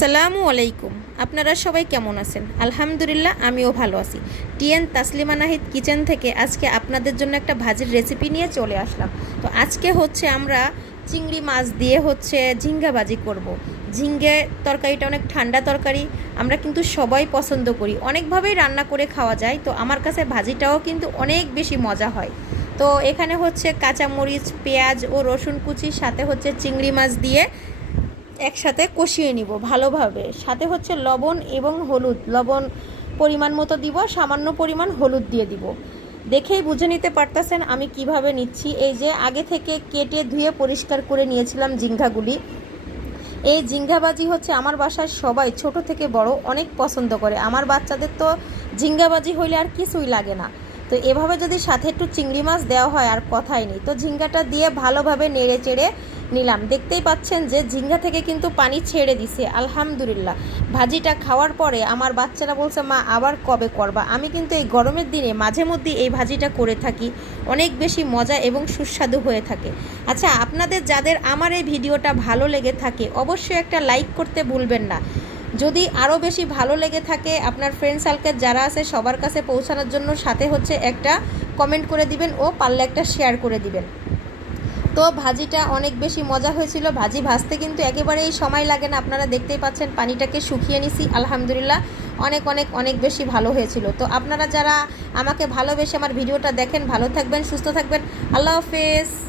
সালামু আলাইকুম। আপনারা সবাই কেমন আছেন? আলহামদুলিল্লাহ আমিও ভালো আছি। টিএন তাসলিমা নাহিদ কিচেন থেকে আজকে আপনাদের জন্য একটা ভাজির রেসিপি নিয়ে চলে আসলাম। তো আজকে আমরা চিংড়ি মাছ দিয়ে ঝিঙ্গা ভাজি করব। ঝিঙ্গে তরকারিটা অনেক ঠান্ডা তরকারি, আমরা কিন্তু সবাই পছন্দ করি, অনেকভাবেই রান্না করে খাওয়া যায়। তো আমার কাছে ভাজিটাও কিন্তু অনেক বেশি মজা হয়। তো এখানে কাঁচামরিচ, পেঁয়াজ ও রসুন কুচির সাথে চিংড়ি মাছ দিয়ে একসাথে কষিয়ে নিব ভালোভাবে। সাথে লবণ এবং হলুদ, লবণ পরিমাণ মতো দিব, সামান্য পরিমাণ হলুদ দিয়ে দিব। দেখেই বুঝে নিতে পারতেছেন আমি কিভাবে নিচ্ছি। এই যে আগে থেকে কেটে ধুয়ে পরিষ্কার করে নিয়েছিলাম ঝিঙ্গাগুলি। এই ঝিঙ্গাবাজি আমার বাসায় সবাই ছোট থেকে বড় অনেক পছন্দ করে। আমার বাচ্চাদের তো ঝিঙ্গাবাজি হইলে আর কিছুই লাগে না। তো এভাবে যদি সাথে একটু চিংড়ি মাছ দেওয়া হয় আর কথাই নেই। তো ঝিঙ্গাটা দিয়ে ভালোভাবে নেড়ে চেড়ে নিলাম। দেখতেই পাচ্ছেন যে ঝিঙ্গা থেকে কিন্তু পানি ছেড়ে দিছে আলহামদুলিল্লাহ। ভাজিটা খাওয়ার পরে আমার বাচ্চারা বলছে, মা আবার কবে করবা? আমি কিন্তু এই গরমের দিনে মাঝে মধ্যে এই ভাজিটা করে থাকি, অনেক বেশি মজা এবং সুস্বাদু হয়ে থাকে। আচ্ছা, আপনাদের যাদের আমার এই ভিডিওটা ভালো লেগে থাকে অবশ্যই একটা লাইক করতে ভুলবেন না। যদি আরও বেশি ভালো লেগে থাকে আপনার ফ্রেন্ড সার্কেল যারা আছে সবার কাছে পৌঁছানোর জন্য সাথে একটা কমেন্ট করে দিবেন ও পারলে একটা শেয়ার করে দিবেন। তো ভাজিটা অনেক বেশি মজা হয়েছিল। ভাজি ভাজতে কিন্তু একেবারেই সময় লাগে না, আপনারা দেখতেই পাচ্ছেন পানিটাকে শুকিয়ে নিছি আলহামদুলিল্লাহ। অনেক অনেক অনেক বেশি ভালো হয়েছিল। তো আপনারা যারা আমাকে ভালোবেসে আমার ভিডিওটা দেখেন, ভালো থাকবেন, সুস্থ থাকবেন। আল্লাহ হাফেজ।